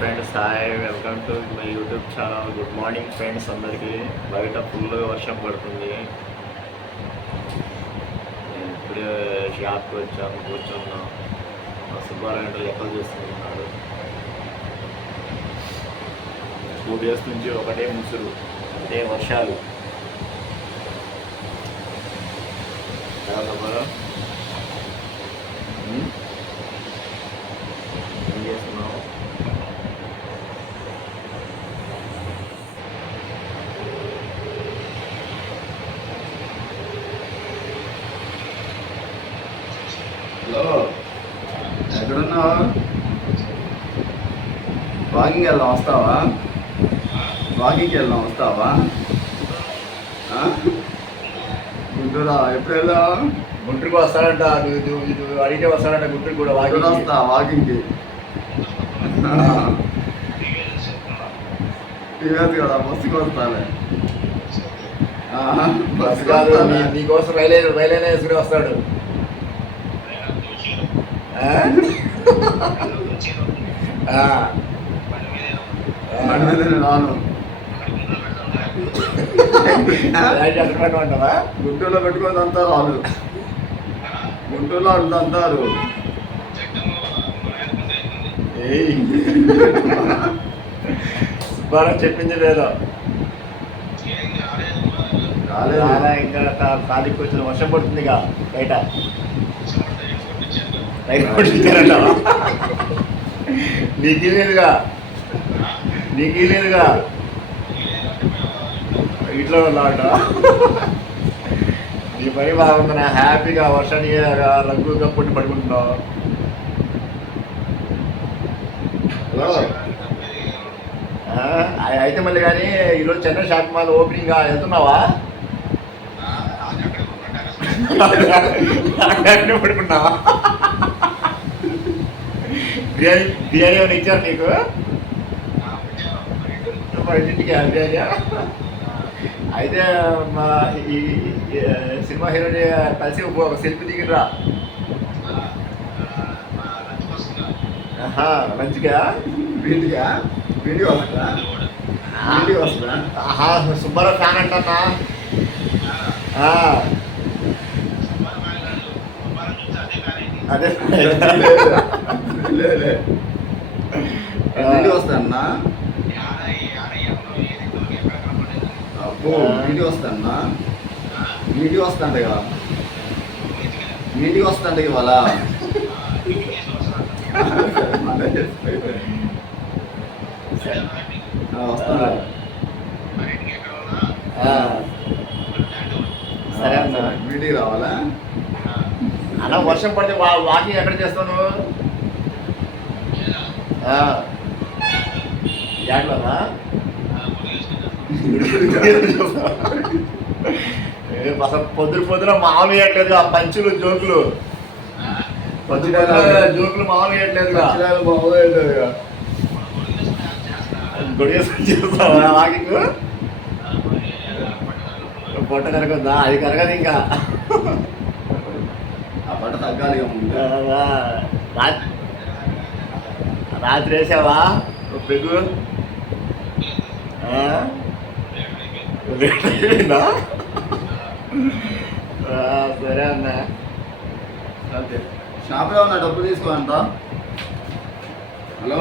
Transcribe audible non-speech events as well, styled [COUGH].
Friends hi welcome to my YouTube channel good morning friends అందరికీ. బయట ఫుల్గా వర్షం పడుతుంది. నేను ఇప్పుడే షాప్కి వచ్చాను కూర్చున్నాను మా సుబ్బారావు లెక్కలు చేస్తున్నాడు టూ డేస్ నుంచి ఒకటే ముసురు ఒకటే వర్షాలు. హలో. ఎక్కడున్నావు? వాకింగ్ వెళ్దాం వస్తావా? వాకింగ్కి వెళ్దాం వస్తావా? గుంటూరా ఎప్పుడు వెళ్దాం గుంటూరుకు వస్తాడంట నువ్వు నువ్వు అడిగితే వస్తాడంట గుంటూరు కూడా గుంటూరు వాకి వస్తా వాకింగ్కి టీవీఎస్ కదా బస్సుకి వస్తాలే. బస్సు కాదు నీకోసం రైలే రైలైనా వేసుకుని వస్తాడు. రాను రైలు ఎక్కడ గుంటూరులో పెట్టుకొని అంతా రాదు గుంటూరులో అంటారు ఏయ్ చెప్పింది లేదో రాలేదు ఇంకా కా- వచ్చిన వర్షం పడుతుందిగా బయట కొట్టించారంటావా నీకు లేదుగా నీకు లేదుగా ఇంట్లో ఉన్నాట నీ పని బాగుంది నా హ్యాపీగా వర్షాన్ని రంగు కప్పుని పడుకుంటున్నావు. అయితే మళ్ళీ కానీ ఈరోజు చెన్నై షాపింగ్ మాల్ ఓపెనింగ్ వెళ్తున్నావా? [LAUGHS] అక్కడే పడుకున్నావా? బిర్యానీ బిర్యానీ ఏమైనా ఇచ్చారు నీకు? మా ఇంటికి బిర్యానీ అయితే మా ఈ సినిమా హీరోని కలిసి ఒక సెల్ఫీ దిగిరా మంచిగా? వీటిగా వీడియో వస్తుందా? వీడియో వస్తుందా? సుబ్బారావు ఫ్యాన్ అంటన్నా ఆ, అదే. వీడియో వస్తానా అబ్బో వీడియో వస్తానా వీడియో వస్తాండగా వీడియో వస్తాండ ఇవాళ. వస్తాను. సరే అన్న. వీడియో రావాలా? అన్న వర్షం పడితే వాకింగ్ ఎక్కడ. యాడ్లోనా ఏ అసలు పొద్దున పొద్దున మామూలు వేయట్లేదు ఆ పంచులు జోకులు. పొద్దున జోకులు మామూలు. గొడిగేసుకొని చేస్తావా వాకింగ్? పొట్ట కరగద్దా? అది కరగదు ఇంకా. ఆ పట్ట తగ్గాలి రాత్రి వేసావా? పెగ్గు. సరే అన్న. ఓకే. షాప్లో ఉన్న డబ్బు తీసుకో అంట హలో.